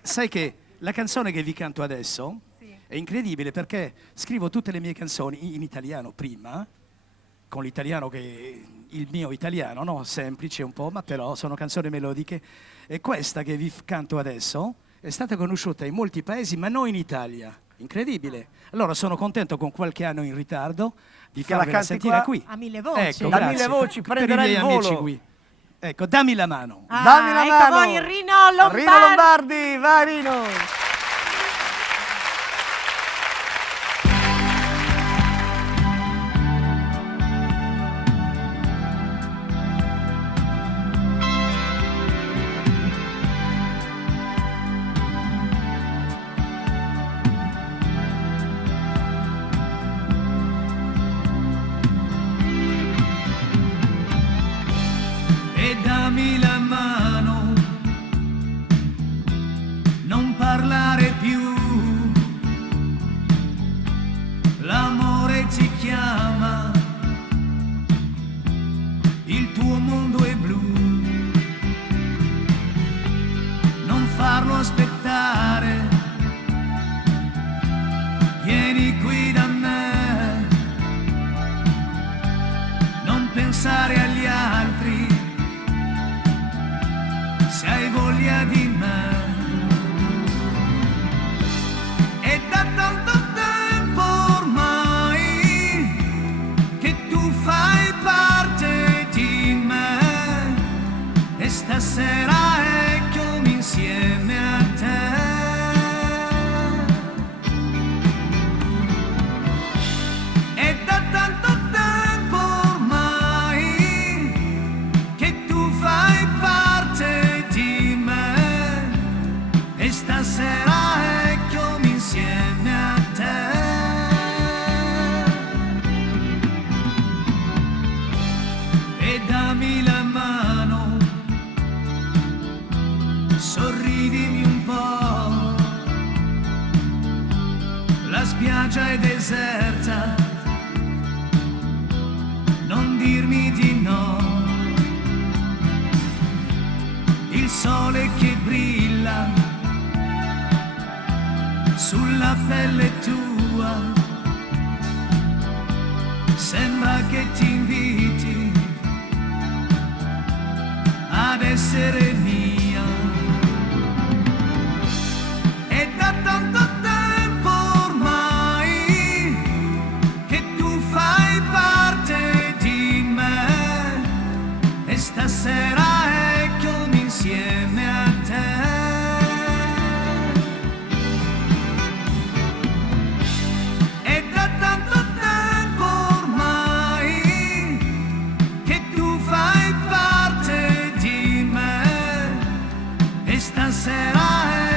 sai che la canzone che vi canto adesso è incredibile perché scrivo tutte le mie canzoni in italiano prima, con l'italiano che il mio italiano, no? Semplice un po', ma però sono canzoni melodiche. E questa che vi canto adesso è stata conosciuta in molti paesi, ma non in Italia. Incredibile. Allora sono contento con qualche anno in ritardo di farvela sentire qui. A mille voci. Ecco, Da grazie. 1000 voci, Per i prenderai miei il amici volo. qui. Ecco, dammi la mano. Dammi la ecco mano. voi Rino Lombardi. Rino Lombardi, vai Rino. E dammi la mano, non parlare più, l'amore ti chiama, il tuo mondo è blu, non farlo aspettare, vieni qui da me, non pensare agli altri, se hai voglia di me. È da tanto tempo ormai che tu fai parte di me e stasera eccomi insieme a te. È da tanto tempo ormai che tu fai parte di me e stasera eccomi insieme a te. E dammi la mano, sorridimi un po', la spiaggia è deserta, non dirmi di no. Il sole che brilla sulla pelle tua sembra che ti inviti ad essere mia. È da tanto tempo ormai che tu fai parte di me e stasera eccomi insieme a te. È da tanto tempo ormai che tu fai parte di me e stasera